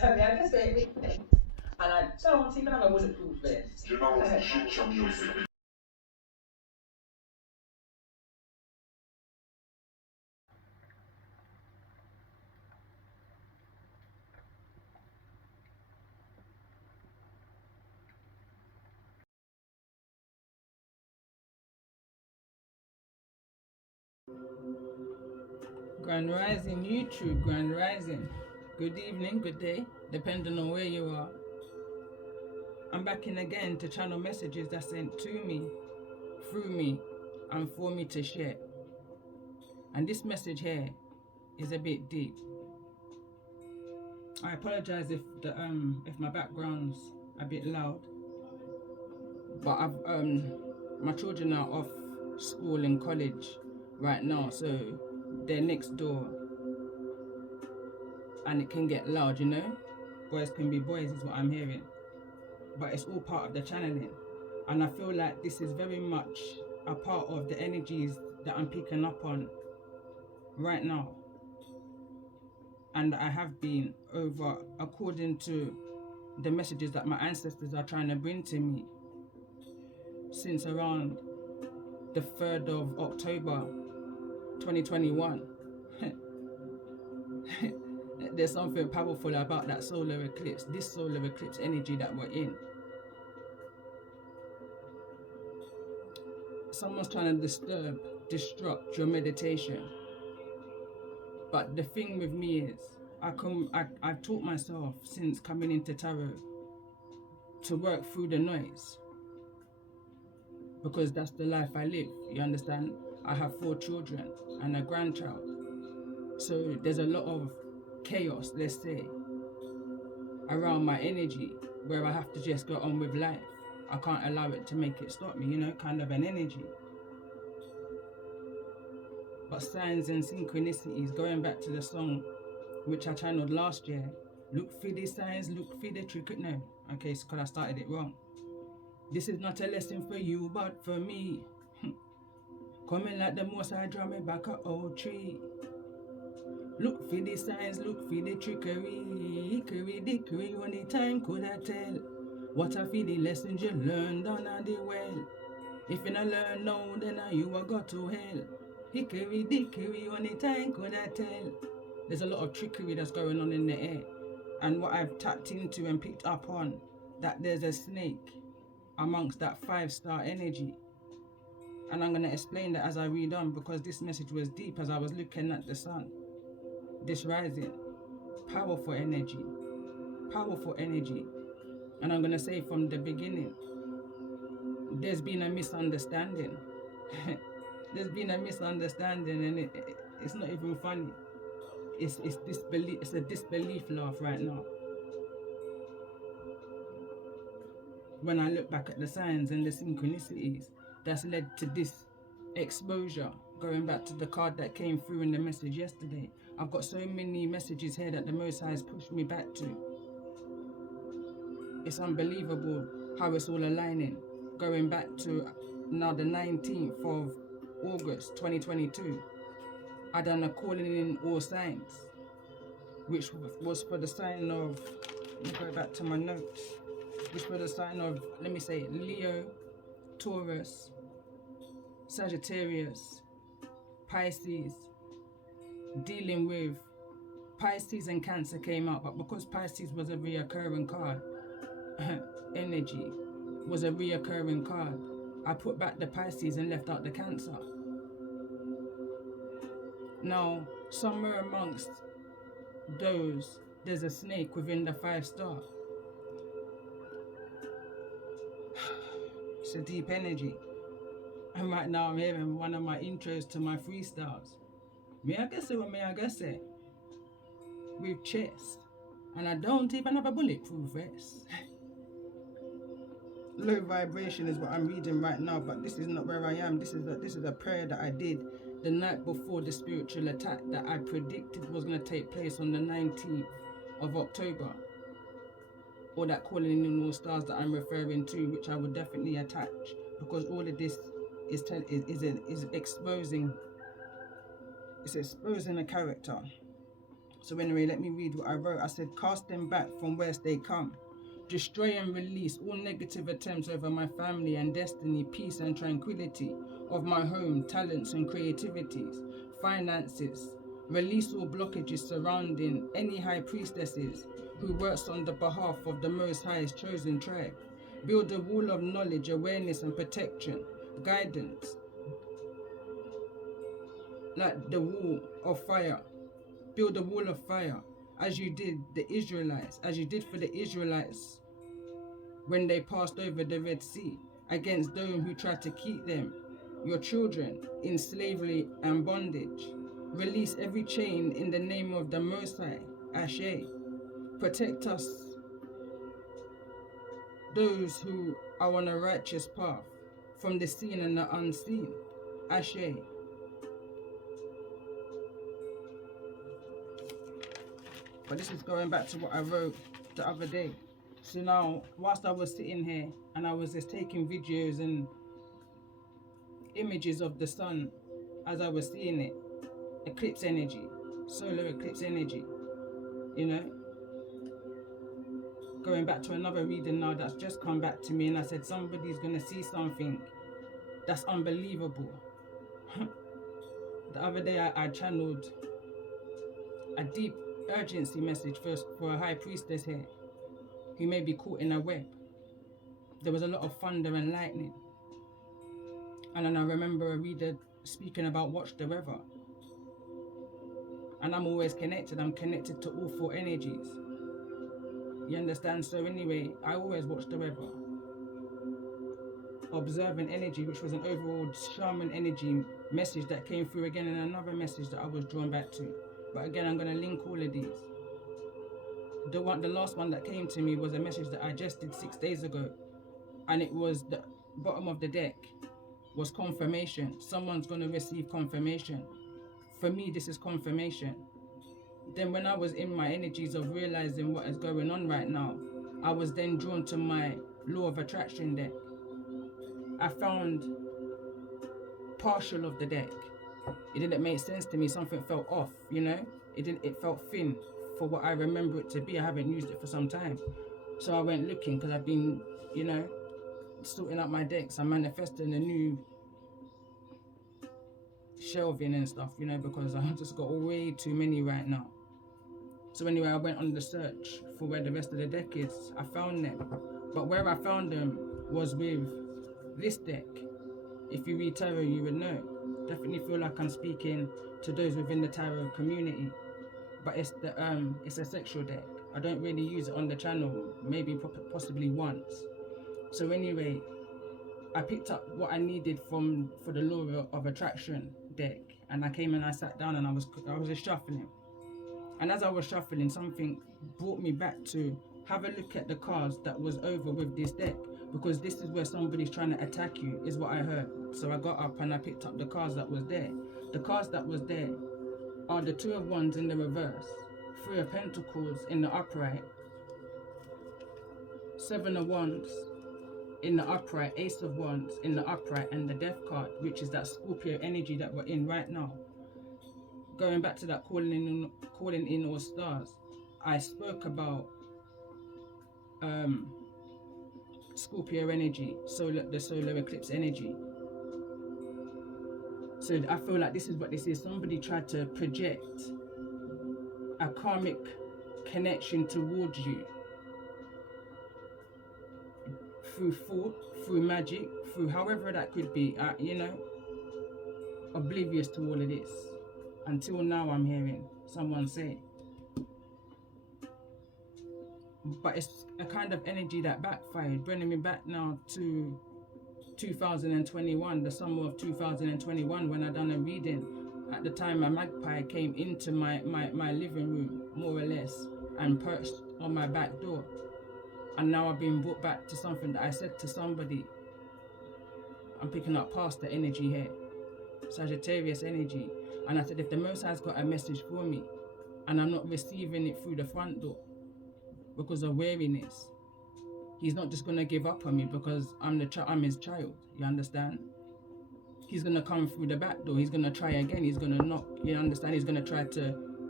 I just say it makes sense. And I don't even have a bulletproof vest. Grand Rising YouTube, Grand Rising. Good evening, good day, depending on where you are. I'm back in again to channel messages that's sent to me, through me, and for me to share. And this message here is a bit deep. I apologize if my background's a bit loud, but my children are off school and college right now, so they're next door, and it can get loud, you know. Boys can be boys is what I'm hearing, but it's all part of the channeling, and I feel like this is very much a part of the energies that I'm picking up on right now, and I have been over according to the messages that my ancestors are trying to bring to me since around the 3rd of October 2021. There's something powerful about that solar eclipse, this solar eclipse energy that we're in. Someone's trying to disrupt your meditation. But the thing with me is, I've taught myself since coming into tarot to work through the noise, because that's the life I live, you understand? I have 4 children and a grandchild. So there's a lot of chaos, let's say, around my energy, where I have to just go on with life. I can't allow it to make it stop me, you know, kind of an energy. But signs and synchronicities, going back to the song which I channeled last year, look for the signs, look for the trick. No, okay, so because I started it wrong. This is not a lesson for you, but for me. Coming like the most, I draw me back a old tree. Look for the signs, look for the trickery. Hickory dickory, only time could I tell. What are for the lessons you learned on the well? If you not learn now, then you are got to hell. Hickory dickory, only time could I tell. There's a lot of trickery that's going on in the air. And what I've tapped into and picked up on, that there's a snake amongst that 5-star energy. And I'm going to explain that as I read on, because this message was deep as I was looking at the sun. This rising, powerful energy, powerful energy. And I'm going to say from the beginning, there's been a misunderstanding. There's been a misunderstanding, and it's not even funny. It's disbelief. It's a disbelief laugh right now. When I look back at the signs and the synchronicities that's led to this exposure, going back to the card that came through in the message yesterday, I've got so many messages here that the Most High has pushed me back to. It's unbelievable how it's all aligning. Going back to now the 19th of August 2022, I done a calling in all signs, which was for the sign of, let me go back to my notes, which was the sign of, let me say, Leo, Taurus, Sagittarius, Pisces. Dealing with Pisces and Cancer came out, but because Pisces was a reoccurring card, energy was a reoccurring card, I put back the Pisces and left out the Cancer. Now, somewhere amongst those, there's a snake within the 5-star. It's a deep energy. And right now I'm hearing one of my intros to my freestyles. May I guess it or may I guess it? With chest. And I don't even have a bulletproof vest. Low vibration is what I'm reading right now, but this is not where I am. This is a prayer that I did the night before the spiritual attack that I predicted was going to take place on the 19th of October. Or that calling in all stars that I'm referring to, which I would definitely attach, because all of this is exposing. It's exposing a character So anyway, let me read what I wrote. I said, cast them back from whence they come. Destroy and release all negative attempts over my family and destiny, peace and tranquility of my home, talents and creativities, finances. Release all blockages surrounding any high priestesses who works on the behalf of the Most High's chosen tribe. Build a wall of knowledge, awareness and protection, guidance, like the wall of fire. Build a wall of fire as you did for the Israelites when they passed over the Red Sea, against those who tried to keep them, your children, in slavery and bondage. Release every chain in the name of the Most High, Ashe. Protect us, those who are on a righteous path, from the seen and the unseen, Ashe. But this is going back to what I wrote the other day. So now, whilst I was sitting here and I was just taking videos and images of the sun as I was seeing it, eclipse energy, solar eclipse energy, you know, going back to another reading now that's just come back to me, and I said somebody's going to see something that's unbelievable. The other day I channeled a deep urgency message for a high priestess here who may be caught in a web. There was a lot of thunder and lightning. And then I remember a reader speaking about watch the weather. And I'm always connected. I'm connected to all four energies. You understand? So anyway, I always watch the weather. Observant energy, which was an overall shaman energy message that came through again, and another message that I was drawn back to. But again, I'm going to link all of these. The last one that came to me was a message that I just did 6 days ago, and it was the bottom of the deck was confirmation. Someone's going to receive confirmation. For me, this is confirmation. Then when I was in my energies of realizing what is going on right now, I was then drawn to my law of attraction deck. I found partial of the deck. It didn't make sense to me. Something felt off, you know. It felt thin for what I remember it to be. I haven't used it for some time, so I went looking because I've been, you know, sorting out my decks. I'm manifesting a new shelving and stuff, you know, because I've just got way too many right now. So anyway, I went on the search for where the rest of the deck is. I found them, but where I found them was with this deck. If you read tarot, you would know. Definitely feel like I'm speaking to those within the tarot community, but it's a sexual deck. I don't really use it on the channel, maybe possibly once. So anyway, I picked up what I needed for the law of attraction deck, and I came and I sat down and I was just shuffling. And as I was shuffling, something brought me back to have a look at the cards that was over with this deck, because this is where somebody's trying to attack you, is what I heard. So I got up and I picked up the cards that was there. The cards that was there are the Two of Wands in the reverse, Three of Pentacles in the upright, Seven of Wands in the upright, Ace of Wands in the upright, and the Death card, which is that Scorpio energy that we're in right now. Going back to that calling in all stars, I spoke about Scorpio energy, the solar eclipse energy. So I feel like this is what this is. Somebody tried to project a karmic connection towards you through thought, through magic, through however that could be, you know, oblivious to all of this. Until now I'm hearing someone say. But it's a kind of energy that backfired, bringing me back now to 2021, the summer of 2021, when I done a reading. At the time, a magpie came into my living room, more or less, and perched on my back door. And now I've been brought back to something that I said to somebody. I'm picking up pastor energy here, Sagittarius energy. And I said, if the Most High's got a message for me, and I'm not receiving it through the front door because of weariness, He's not just going to give up on me because I'm His child, you understand? He's going to come through the back door. He's going to try again. He's going to knock, you understand? He's going to try to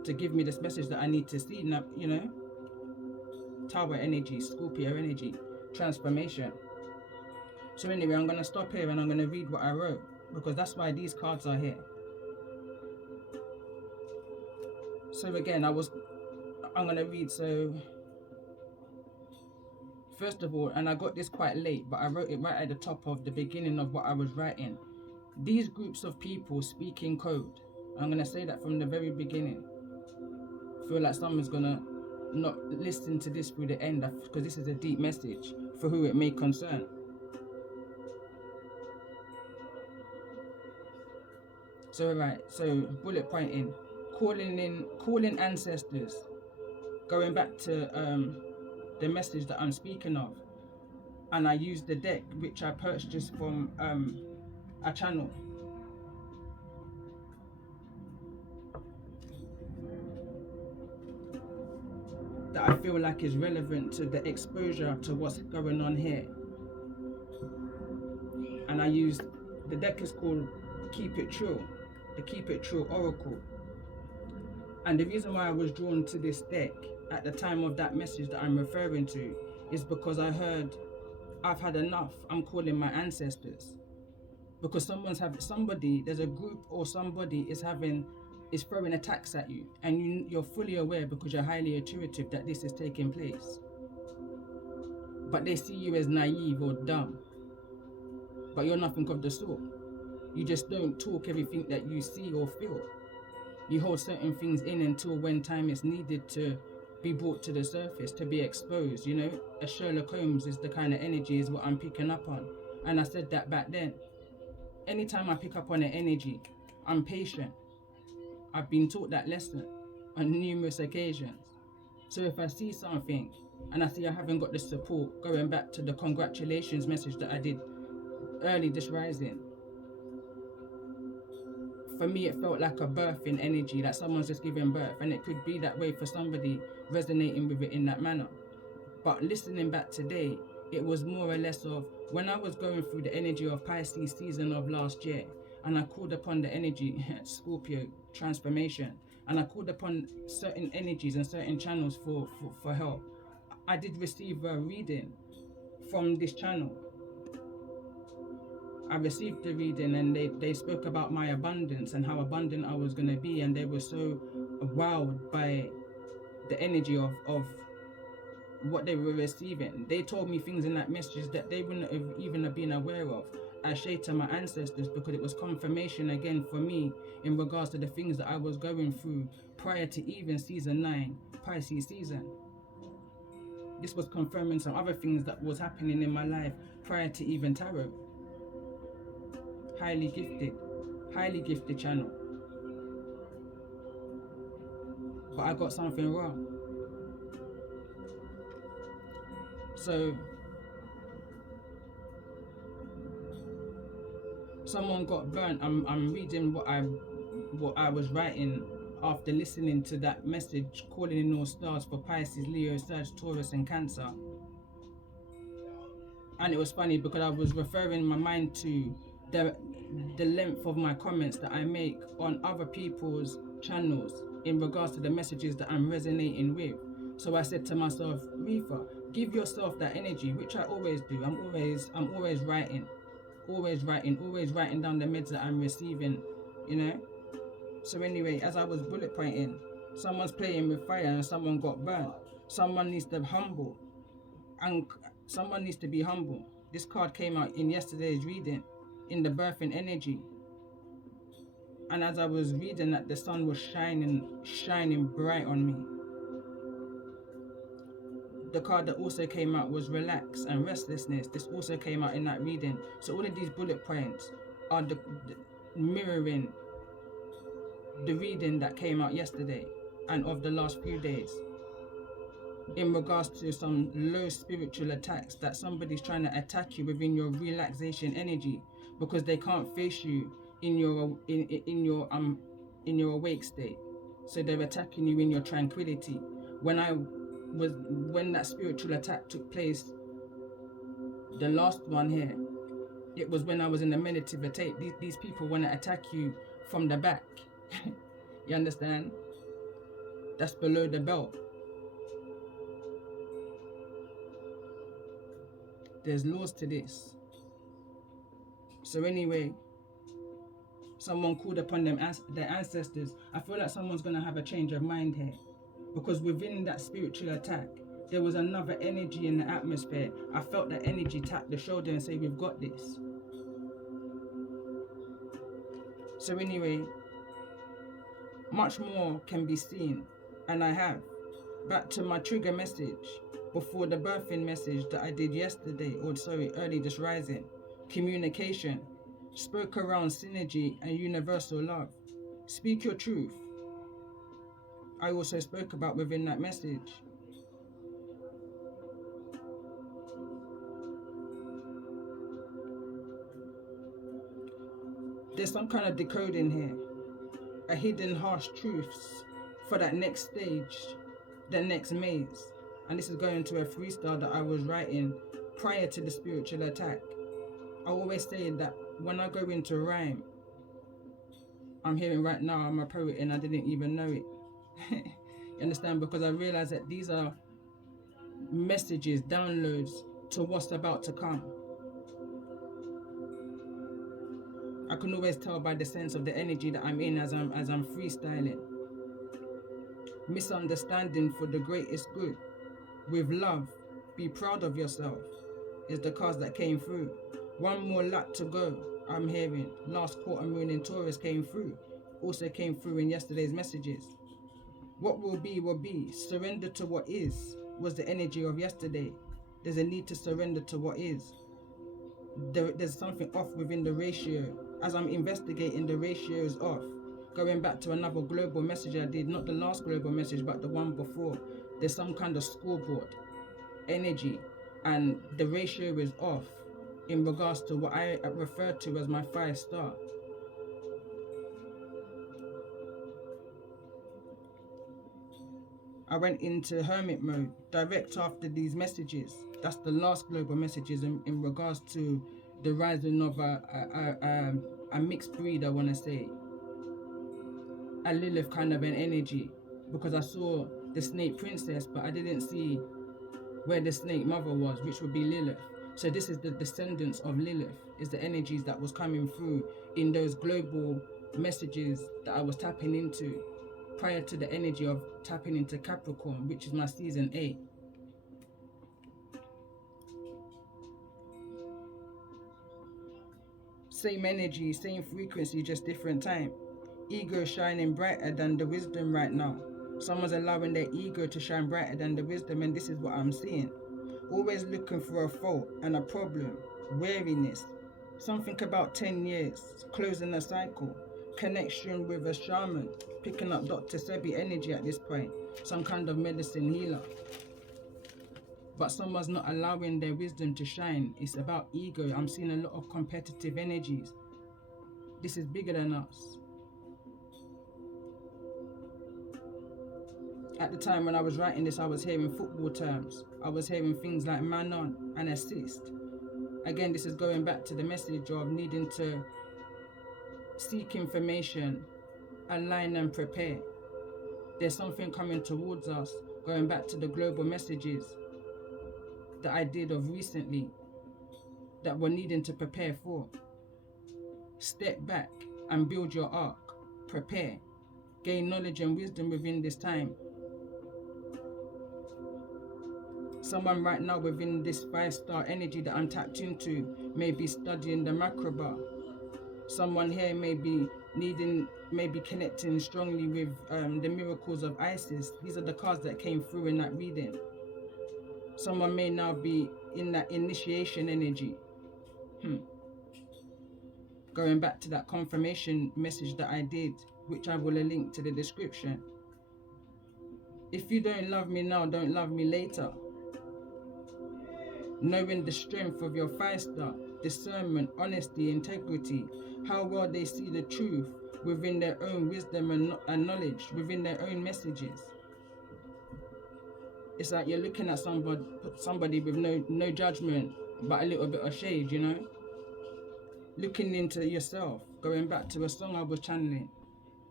to give me this message that I need to see now, you know. Tower energy, Scorpio energy, transformation. So anyway, I'm going to stop here and I'm going to read what I wrote, because that's why these cards are here. So again, I'm going to read. So first of all, and I got this quite late, but I wrote it right at the top of the beginning of what I was writing. These groups of people speak in code. I'm going to say that from the very beginning. I feel like someone's going to not listen to this through the end, because this is a deep message for who it may concern. So right, so bullet pointing, calling ancestors, going back to the message that I'm speaking of, and I used the deck which I purchased from a channel. That I feel like is relevant to the exposure to what's going on here. And I used, the deck is called Keep It True, the Keep It True Oracle. And the reason why I was drawn to this deck at the time of that message that I'm referring to is because I heard, I've had enough, I'm calling my ancestors. Because there's a group or somebody is throwing attacks at you, and you're fully aware because you're highly intuitive that this is taking place. But they see you as naive or dumb. But you're nothing of the sort. You just don't talk everything that you see or feel. You hold certain things in until when time is needed to be brought to the surface, to be exposed, you know. A Sherlock Holmes is the kind of energy is what I'm picking up on. And I said that back then. Anytime I pick up on an energy, I'm patient. I've been taught that lesson on numerous occasions. So if I see something and I see I haven't got the support, going back to the congratulations message that I did early this rising, for me it felt like a birthing energy, like someone's just giving birth, and it could be that way for somebody resonating with it in that manner. But listening back today, it was more or less of when I was going through the energy of Pisces season of last year, and I called upon the energy, Scorpio, transformation, and I called upon certain energies and certain channels for help. I did receive a reading from this channel. I received the reading, and they spoke about my abundance and how abundant I was going to be, and they were so wowed by the energy of what they were receiving. They told me things in that message that they wouldn't have even have been aware of. I shared to my ancestors because it was confirmation again for me in regards to the things that I was going through prior to even season 9, Pisces season. This was confirming some other things that was happening in my life prior to even tarot. Highly gifted channel. But I got something wrong. So someone got burnt. I'm reading what I was writing after listening to that message, calling in all stars for Pisces, Leo, Sag, Taurus and Cancer. And it was funny because I was referring my mind to the length of my comments that I make on other people's channels in regards to the messages that I'm resonating with. So I said to myself, Reefa, give yourself that energy, which I always do. I'm always writing down the meds that I'm receiving, you know. So anyway, as I was bullet pointing, someone's playing with fire and someone got burnt. Someone needs to humble, and someone needs to be humble. This card came out in yesterday's reading, in the birthing energy. And as I was reading that, the sun was shining bright on me. The card that also came out was relax and restlessness. This also came out in that reading. So all of these bullet points are the mirroring the reading that came out yesterday and of the last few days in regards to some low spiritual attacks that somebody's trying to attack you within your relaxation energy because they can't face you in your awake state. So they're attacking you in your tranquility. When that spiritual attack took place, the last one here, it was when I was in the meditative state. These people want to attack you from the back. You understand? that's below the belt. There's laws to this. So anyway, someone called upon their ancestors. I feel like someone's going to have a change of mind here, because within that spiritual attack, there was another energy in the atmosphere. I felt that energy tap the shoulder and say, we've got this. So anyway, much more can be seen, and I have. Back to my trigger message before the birthing message that I did yesterday, or sorry, early this rising. Communication. Spoke around synergy and universal love. Speak your truth. I also spoke about within that message. There's some kind of decoding here. A hidden harsh truths for that next stage, the next maze. And this is going to a freestyle that I was writing prior to the spiritual attack. I always say that when I go into rhyme, I'm hearing right now I'm a poet and I didn't even know it. You understand? Because I realize that these are messages, downloads to what's about to come. I can always tell by the sense of the energy that I'm in as I'm freestyling. Misunderstanding for the greatest good. With love, be proud of yourself, is the cards that came through. One more lap to go, I'm hearing. Last quarter moon in Taurus came through. Also came through in yesterday's messages. What will be. Surrender to what is, was the energy of yesterday. There's a need to surrender to what is. There's something off within the ratio. As I'm investigating, the ratio is off. Going back to another global message I did, not the last global message, but the one before. There's some kind of scoreboard energy, and the ratio is off in regards to what I refer to as my 5-star. I went into hermit mode direct after these messages. That's the last global messages in regards to the rising of a mixed breed, I want to say. A Lilith kind of an energy, because I saw the snake princess, but I didn't see where the snake mother was, which would be Lilith. So this is the descendants of Lilith, is the energies that was coming through in those global messages that I was tapping into prior to the energy of tapping into Capricorn, which is my season 8. Same energy, same frequency, just different time. Ego shining brighter than the wisdom right now. Someone's allowing their ego to shine brighter than the wisdom, and this is what I'm seeing. Always looking for a fault and a problem. Wariness. Something about 10 years. Closing a cycle. Connection with a shaman. Picking up Dr. Sebi energy at this point. Some kind of medicine healer. But someone's not allowing their wisdom to shine. It's about ego. I'm seeing a lot of competitive energies. This is bigger than us. At the time when I was writing this, I was hearing football terms. I was hearing things like man on and assist. Again, this is going back to the message of needing to seek information, align and prepare. There's something coming towards us, going back to the global messages that I did of recently that we're needing to prepare for. Step back and build your arc. Prepare. Gain knowledge and wisdom within this time. Someone right now within this 5-star energy that I'm tapped into may be studying the macrobar. Someone here may be connecting strongly with the miracles of Isis. These are the cards that came through in that reading. Someone may now be in that initiation energy. Going back to that confirmation message that I did, which I will link to the description. If you don't love me now, don't love me later. Knowing the strength of your 5-star, discernment, honesty, integrity, how well they see the truth within their own wisdom and knowledge, within their own messages. It's like you're looking at somebody with no judgment, but a little bit of shade, you know? Looking into yourself, going back to a song I was channeling.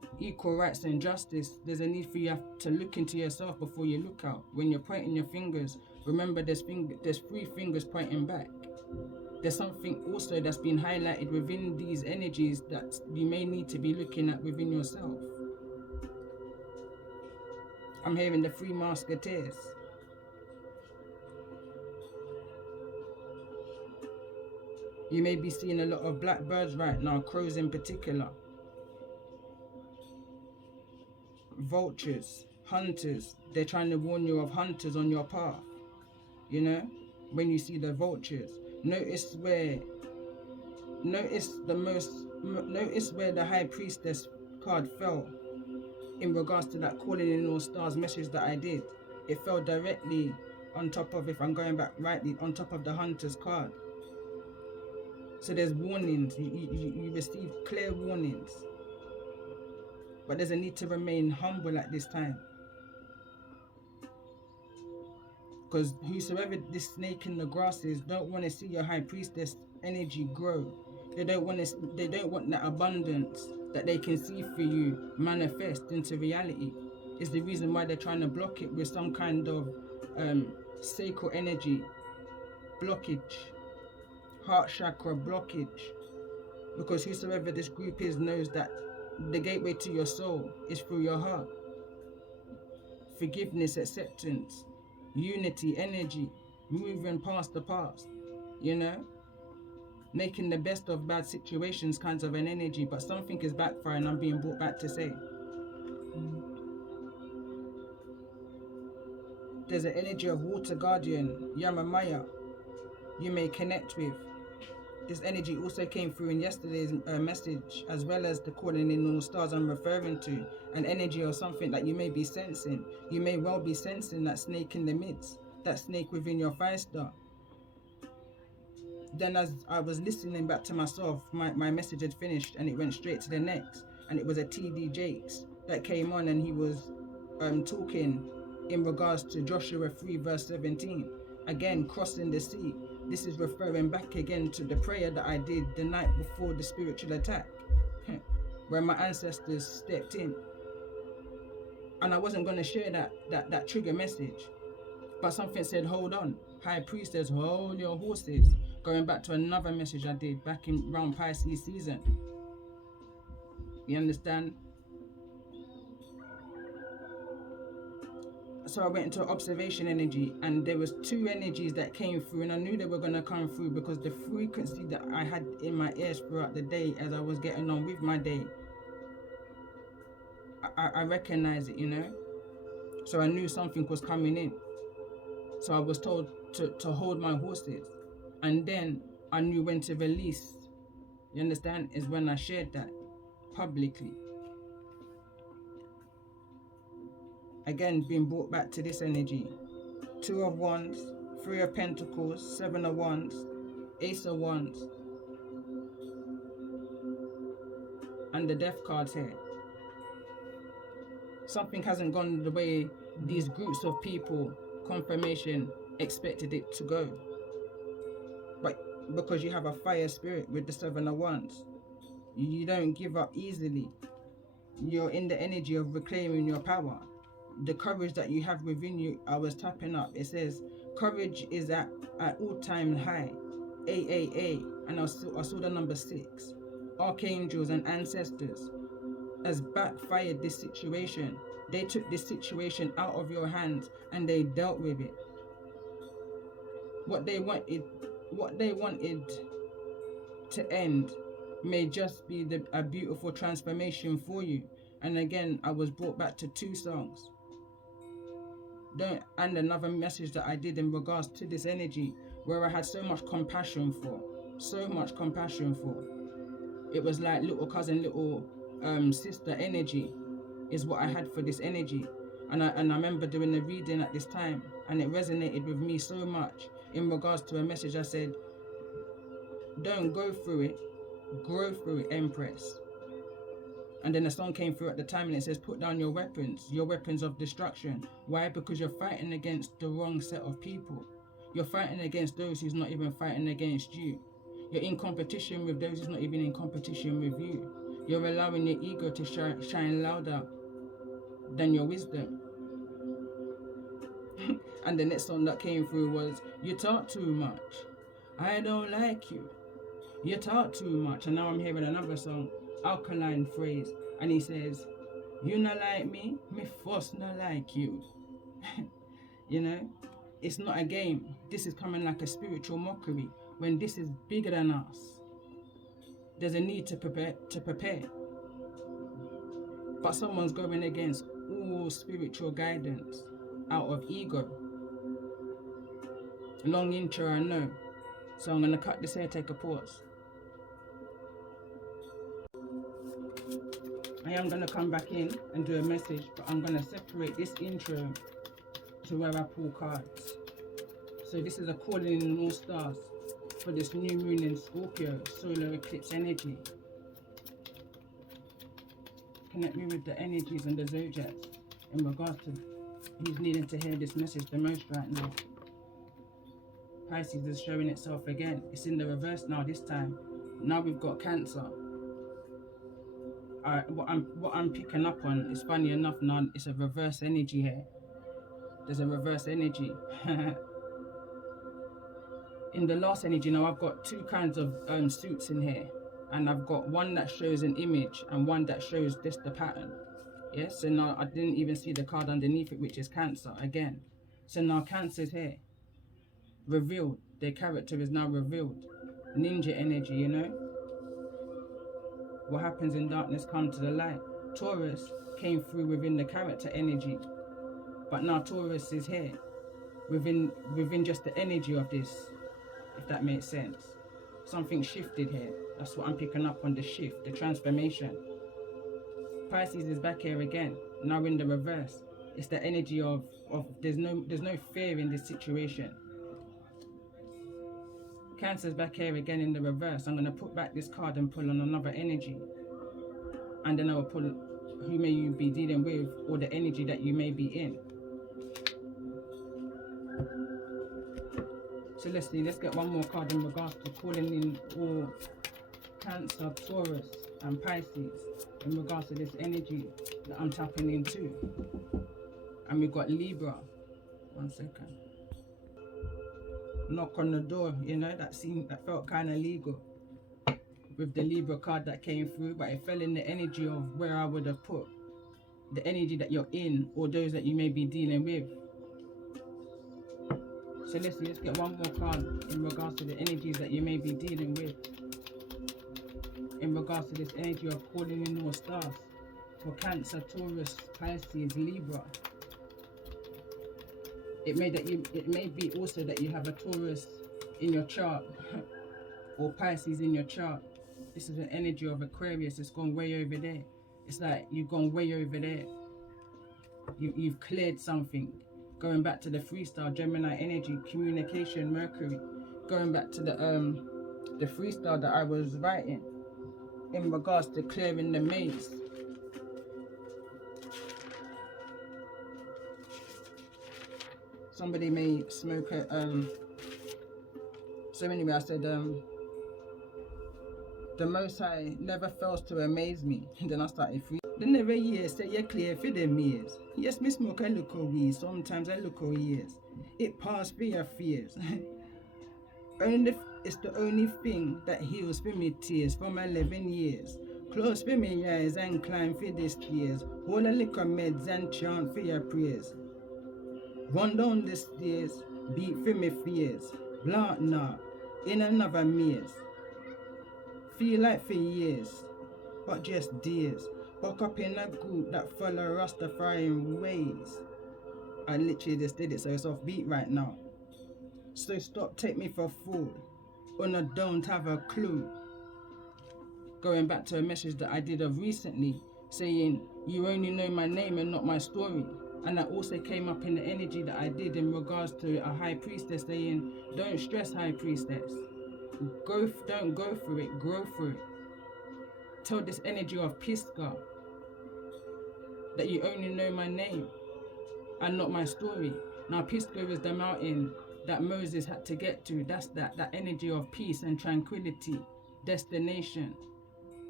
equal rights and justice, there's a need for you to look into yourself before you look out. When you're pointing your fingers, remember there's 3 fingers pointing back. There's something also that's been highlighted within these energies that you may need to be looking at within yourself. I'm hearing the 3 Musketeers. You may be seeing a lot of black birds right now, crows in particular. Vultures, hunters. They're trying to warn you of hunters on your path. You know, when you see the vultures, notice where the Highpriestess card fell in regards to that calling in all stars message that I did. It fell directly on top of, if I'm going back rightly, on top of the hunter's card. So there's warnings, you receive clear warnings. But there's a need to remain humble at this time. Because whosoever this snake in the grass is don't want to see your Highpriestess energy grow. They don't want that abundance that they can see for you manifest into reality. Is the reason why they're trying to block it with some kind of sacral energy blockage, heart chakra blockage. Because whosoever this group is knows that the gateway to your soul is through your heart. Forgiveness, acceptance, unity, energy, moving past the past, you know? Making the best of bad situations kinds of an energy, but something is backfiring. I'm being brought back to say. There's an energy of water guardian, Yamamaya, you may connect with. This energy also came through in yesterday's message, as well as the calling in all stars I'm referring to. An energy or something that you may be sensing. You may well be sensing that snake in the midst, that snake within your 5-star. Then as I was listening back to myself, my message had finished and it went straight to the next. And it was a TD Jakes that came on, and he was talking in regards to Joshua 3 verse 17. Again, crossing the sea. This is referring back again to the prayer that I did the night before the spiritual attack, where my ancestors stepped in. And I wasn't going to share that trigger message. But something said, hold on. Highpriestess, hold your horses. Going back to another message I did back in around Pisces season. You understand? So I went into observation energy, and there was 2 energies that came through, and I knew they were going to come through because the frequency that I had in my ears throughout the day as I was getting on with my day, I recognized it, you know? So I knew something was coming in. So I was told to hold my horses. And then I knew when to release. You understand? Is when I shared that publicly. Again, being brought back to this energy. 2 of Wands, 3 of Pentacles, 7 of Wands, Ace of Wands. And the Death card's here. Something hasn't gone the way these groups of people, confirmation, expected it to go. But because you have a fire spirit with the 7 of Wands, you don't give up easily. You're in the energy of reclaiming your power. The courage that you have within you, I was tapping up. It says, courage is at all-time high. AAA. And I saw the number 6. Archangels and ancestors has backfired this situation. They took this situation out of your hands and they dealt with it. What they wanted to end may just be a beautiful transformation for you. And again, I was brought back to 2 songs. And another message that I did in regards to this energy, where I had so much compassion for. It was like little cousin, little sister energy is what I had for this energy. And I remember doing the reading at this time, and it resonated with me so much in regards to a message. I said, don't go through it, grow through it, Empress. And then the song came through at the time, and it says, put down your weapons of destruction. Why? Because you're fighting against the wrong set of people. You're fighting against those who's not even fighting against you. You're in competition with those who's not even in competition with you. You're allowing your ego to shine louder than your wisdom. And the next song that came through was, you talk too much, I don't like you, you talk too much. And now I'm hearing another song, alkaline phrase, and he says, you not like me first not like you. You know, it's not a game. This is coming like a spiritual mockery. When this is bigger than us, there's a need to prepare. But someone's going against all spiritual guidance out of ego. Long intro, I know. So I'm going to cut this here, take a pause. I am going to come back in and do a message, but I'm going to separate this intro to where I pull cards. So this is a calling in all stars for this new moon in Scorpio, solar eclipse energy. Connect me with the energies and the zodiacs in regards to who's needing to hear this message the most right now. Pisces is showing itself again. It's in the reverse now this time. Now we've got Cancer. What I'm picking up on is, funny enough, now it's a reverse energy here. There's a reverse energy. In the last energy now, I've got two kinds of suits in here. And I've got one that shows an image and one that shows just the pattern. Yes, so now I didn't even see the card underneath it, which is Cancer again. So now Cancer's here. Revealed. Their character is now revealed. Ninja energy, you know. What happens in darkness comes to the light. Taurus came through within the character energy. But now Taurus is here. Within just the energy of this, if that makes sense. Something shifted here. That's what I'm picking up on, the shift, the transformation. Pisces is back here again, now in the reverse. It's the energy of there's no fear in this situation. Cancer's back here again in the reverse. I'm going to put back this card and pull on another energy. And then I will pull who may you be dealing with, or the energy that you may be in. So let's get one more card in regards to calling in all Cancer, Taurus and Pisces in regards to this energy that I'm tapping into. And we've got Libra. 1 second. Knock on the door, you know, that felt kind of legal with the Libra card that came through, but it fell in the energy of where I would have put the energy that you're in, or those that you may be dealing with. So let's get one more card in regards to the energies that you may be dealing with, in regards to this energy of calling in all stars for Cancer, Taurus, Pisces, Libra. It may be also that you have a Taurus in your chart or Pisces in your chart. This is an energy of Aquarius. It's gone way over there. It's like you've gone way over there. You've cleared something. Going back to the freestyle, Gemini energy, communication, Mercury. Going back to the freestyle that I was writing in regards to clearing the maze. Somebody may smoke a so anyway, I said the Most High never fails to amaze me. And then I started free. The never years say you're clear for them years. Yes, me smoke a little weed, sometimes a little years. It passed for your fears. It's the only thing that heals for me tears from 11 years. Close for me eyes and climb for the stairs. Hold a liquor meds and chant for your prayers. Run down the stairs, beat for me fears. Blunt now, in another maze. Feel like for years, but just days. Woke up in a group that follow Rastafarian ways. I literally just did it, so it's off beat right now. So stop, take me for a fool. Or I don't have a clue. Going back to a message that I did of recently, saying, you only know my name and not my story. And that also came up in the energy that I did in regards to a High Priestess saying, don't stress, High Priestess. Don't go for it, grow for it. Tell this energy of Pisca that you only know my name and not my story. Now Pisca is the mountain that Moses had to get to. That's that energy of peace and tranquility, destination.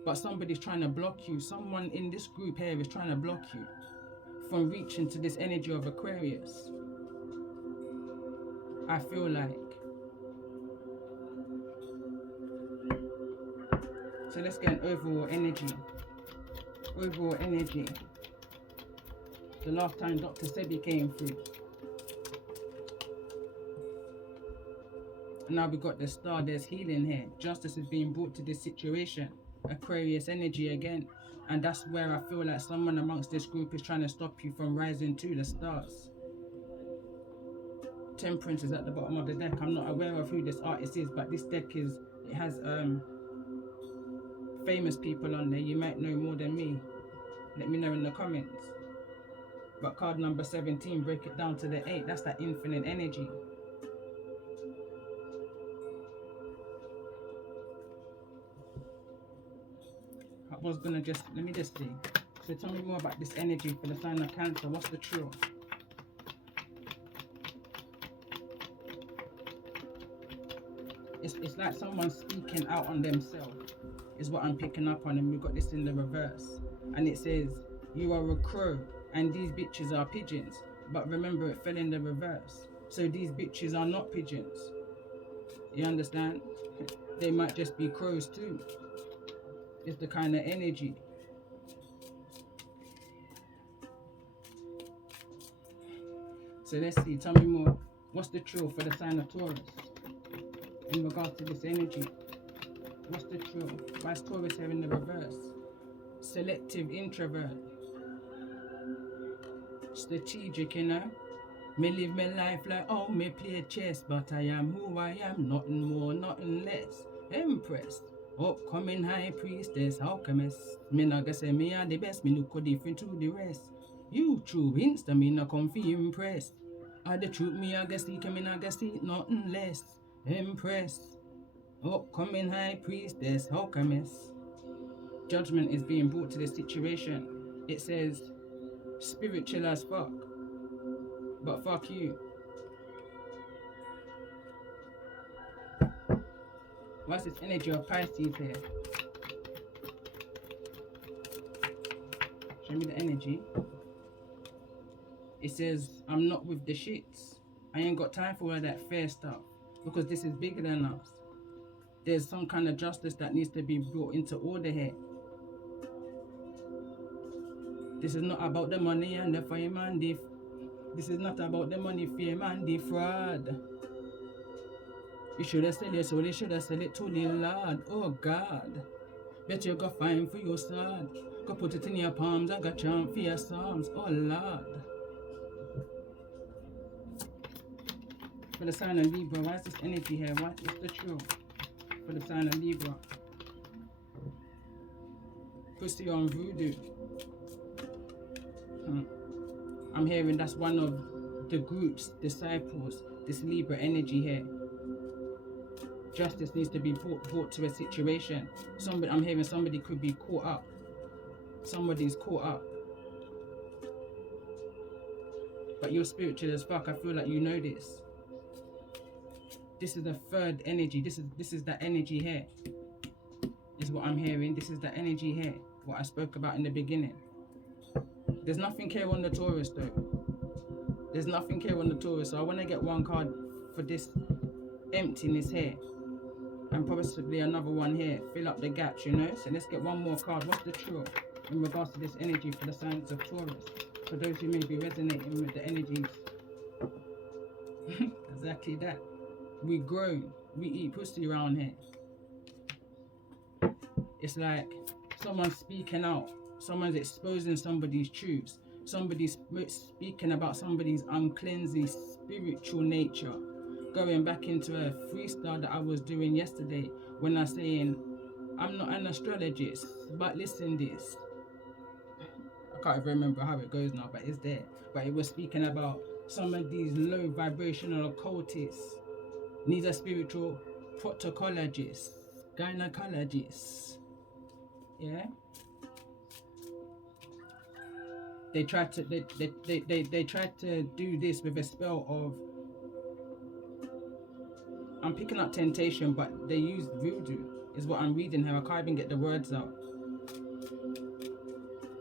but somebody's trying to block you. Someone in this group here is trying to block you from reaching to this energy of Aquarius. I feel like. So let's get an overall energy. Overall energy. The last time Dr. Sebi came through. And now we've got the star. There's healing here. Justice is being brought to this situation. Aquarius energy again. And that's where I feel like someone amongst this group is trying to stop you from rising to the stars. Temperance is at the bottom of the deck. I'm not aware of who this artist is, but this deck is, it has famous people on there. You might know more than me. Let me know in the comments. But card number 17, break it down to the 8. That's that infinite energy. I was gonna just, let me just see. So tell me more about this energy for the sign of Cancer. What's the truth? It's like someone speaking out on themselves is what I'm picking up on, and we've got this in the reverse. And it says, you are a crow and these bitches are pigeons. But remember, it fell in the reverse. So these bitches are not pigeons. You understand? They might just be crows too. It's the kind of energy. So let's see, tell me more. What's the truth for the sign of Taurus in regards to this energy? What's the truth? Why is Taurus here in the reverse? Selective introvert. Strategic, you know? Me live my life like, oh, me play chess, but I am who I am, nothing more, nothing less. Empress, upcoming high priestess, alchemist. Me not gonna say me are the best, me look different to the rest. You true insta, me not come fi impress. Or the truth, me I guess seek, me not gonna see nothing less. Empress, upcoming high priestess, alchemist. Judgment is being brought to the situation. It says, spiritual as fuck, but fuck you. What's this energy of Pisces here? Show me the energy. It says, I'm not with the shits. I ain't got time for all that fair stuff, because this is bigger than us. There's some kind of justice that needs to be brought into order here. This is not about the money and the fame and the... This is not about the money, fame and the fraud. You should have sold your soul, you should have sold it to the Lord. Oh God. Bet you go find for your sword. Go put it in your palms and go chant for your psalms. Oh Lord. For the sign of Libra, why is this energy here? What is the truth for the sign of Libra? Pussy on voodoo. I'm hearing that's one of the group's disciples, this Libra energy here. Justice needs to be brought to a situation. I'm hearing somebody could be caught up. Somebody's caught up. But you're spiritual as fuck. I feel like you know this. This is the third energy. This is the energy here. Is what I'm hearing. This is the energy here. What I spoke about in the beginning. There's nothing here on the Taurus though. There's nothing here on the Taurus. So I want to get one card for this emptiness here. And possibly another one here. Fill up the gaps, you know. So let's get one more card. What's the truth in regards to this energy for the signs of Taurus? For those who may be resonating with the energies. Exactly that. We grow. We eat pussy around here. It's like someone's speaking out. Someone's exposing somebody's truths. Somebody's speaking about somebody's uncleansing spiritual nature. Going back into a freestyle that I was doing yesterday when I was saying, I'm not an astrologist, but listen this. I can't even remember how it goes now, but it's there. But it was speaking about some of these low vibrational occultists needs a spiritual protocologist, gynecologist. Yeah? They tried to they tried to do this with a spell of, I'm picking up temptation, but they used voodoo is what I'm reading here. I can't even get the words out.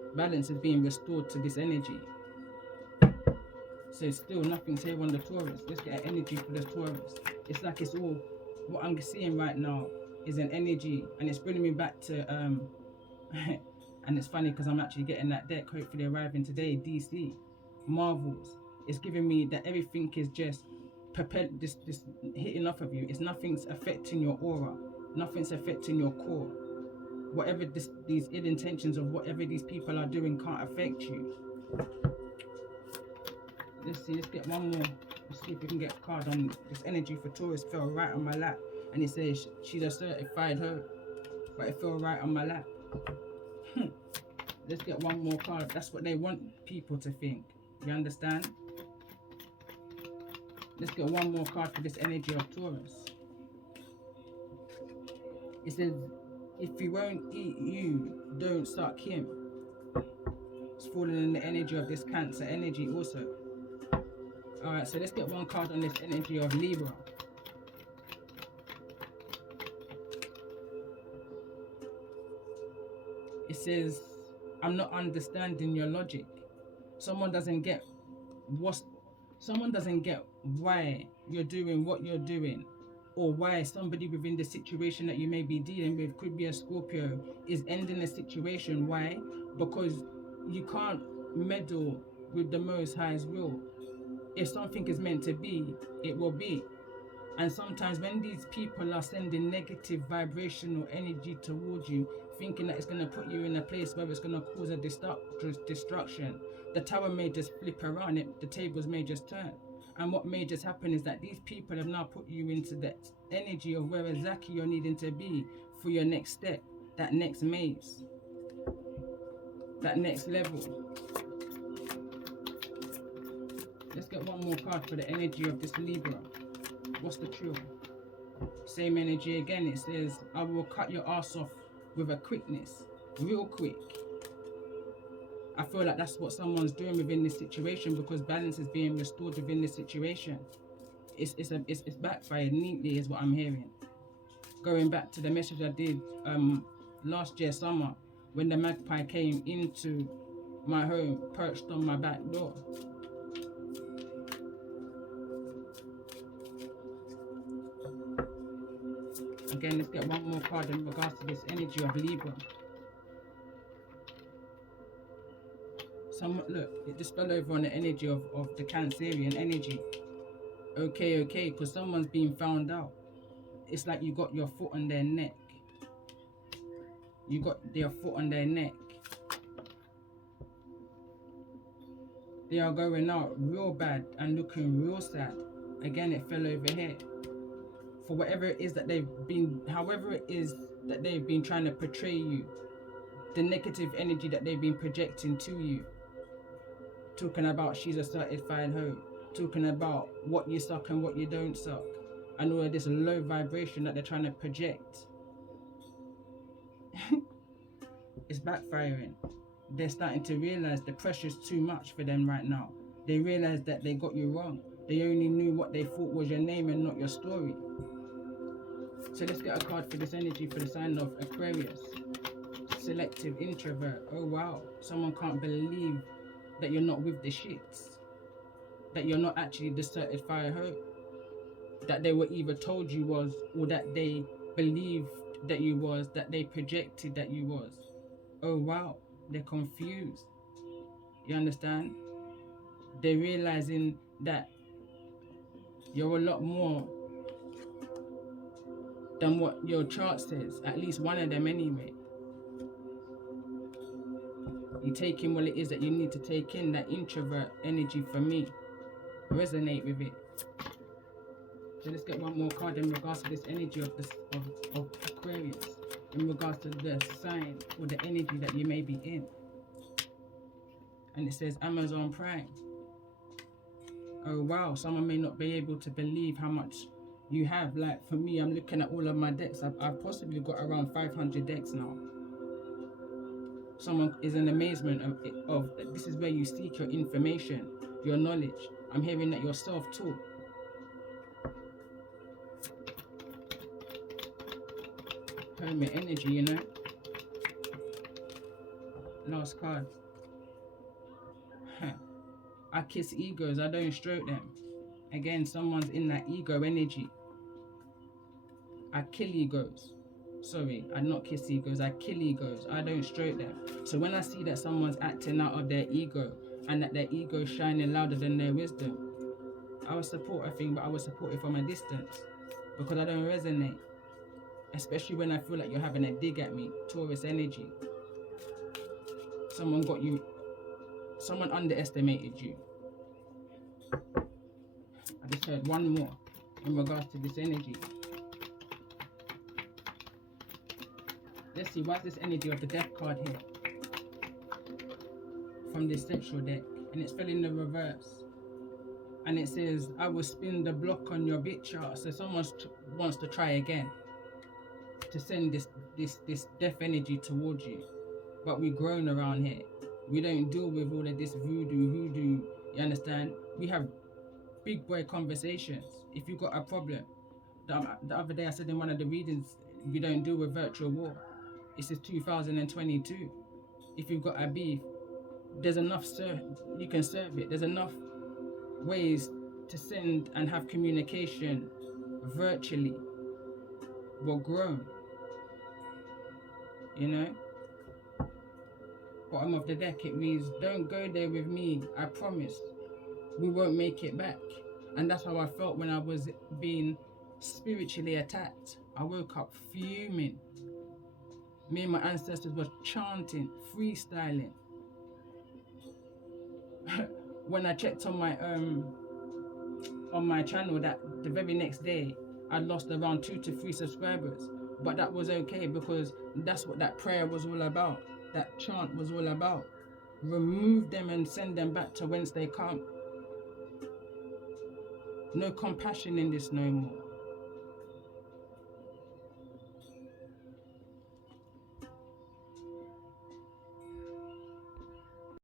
Balance is being restored to this energy. So still nothing's here on the Taurus. Let's get an energy for the Taurus. It's like it's all, what I'm seeing right now is an energy, and it's bringing me back to and it's funny because I'm actually getting that deck hopefully arriving today, DC Marvels. It's giving me that everything is just this hitting off of you. It's nothing's affecting your aura, nothing's affecting your core. Whatever these ill intentions of whatever these people are doing can't affect you. Let's see, let's get one more. Let's see if we can get a card on this energy for Taurus. Fell right on my lap, and it says she's a certified hoe, but it fell right on my lap. Let's get one more card. That's what they want people to think. You understand? Let's get one more card for this energy of Taurus. It says, if he won't eat you, don't suck him. It's falling in the energy of this Cancer energy also. Alright, so let's get one card on this energy of Libra. It says, I'm not understanding your logic. Someone doesn't get why you're doing what you're doing, or why somebody within the situation that you may be dealing with, could be a Scorpio, is ending a situation. Why? Because you can't meddle with the Most High's will. If something is meant to be, it will be. And sometimes when these people are sending negative vibrational energy towards you, thinking that it's going to put you in a place where it's going to cause a destruction, the tower may just flip around, the tables may just turn. And what may just happen is that these people have now put you into that energy of where exactly you're needing to be for your next step, that next maze, that next level. Let's get one more card for the energy of this Libra. What's the truth? Same energy again. It says, I will cut your ass off with a quickness, real quick. I feel like that's what someone's doing within this situation, because balance is being restored within this situation. It's backfired neatly is what I'm hearing. Going back to the message I did last year summer, when the magpie came into my home, perched on my back door. Again, let's get one more card in regards to this energy of Libra. Look, it just fell over on the energy of the Cancerian energy. Okay, because someone's being found out. It's like you got your foot on their neck. You got their foot on their neck. They are going out real bad and looking real sad. Again, it fell over here. For whatever it is that they've been, however it is that they've been trying to portray you, the negative energy that they've been projecting to you. Talking about she's a certified hoe, talking about what you suck and what you don't suck, and all of this low vibration that they're trying to project. It's backfiring. They're starting to realize the pressure's too much for them right now. They realize that they got you wrong. They only knew what they thought was your name and not your story. So let's get a card for this energy for the sign of Aquarius. Selective introvert. Oh wow, someone can't believe that you're not with the shits, that you're not actually the certified hoe, that they were either told you was, or that they believed that you was, that they projected that you was. Oh wow, they're confused. You understand? They're realizing that you're a lot more than what your chart says, at least one of them anyway. You take in what it is that you need to take in, that introvert energy for me. Resonate with it. So let's get one more card in regards to this energy of Aquarius, in regards to the sign or the energy that you may be in. And it says Amazon Prime. Oh wow, someone may not be able to believe how much you have. Like for me, I'm looking at all of my decks. I've possibly got around 500 decks now. Someone is in amazement of this is where you seek your information, your knowledge. I'm hearing that you're self-taught. Hermit energy, you know. Last card. I kiss egos, I don't stroke them. Again, someone's in that ego energy. I kill egos. Sorry, I not kiss egos, I kill egos. I don't stroke them. So when I see that someone's acting out of their ego and that their ego is shining louder than their wisdom, I will support a thing, but I will support it from a distance because I don't resonate. Especially when I feel like you're having a dig at me, Taurus energy. Someone got you, someone underestimated you. I just heard one more in regards to this energy. Let's see, why is this energy of the Death card here? From the Ancestral deck, and it's fell in the reverse. And it says, I will spin the block on your bitch ass. So someone wants to try again to send this death energy towards you. But we've grown around here. We don't deal with all of this voodoo, you understand? We have big boy conversations. If you got a problem, the other day I said in one of the readings, we don't deal with virtual war. This is 2022. If you've got a beef, there's enough, you can serve it. There's enough ways to send and have communication virtually. We're grown, you know? Bottom of the deck, it reads, don't go there with me, I promise. We won't make it back. And that's how I felt when I was being spiritually attacked. I woke up fuming. Me and my ancestors were chanting, freestyling. When I checked on my channel, that the very next day, I lost around 2 to 3 subscribers. But that was okay because that's what that prayer was all about. That chant was all about. Remove them and send them back to whence they come. No compassion in this no more.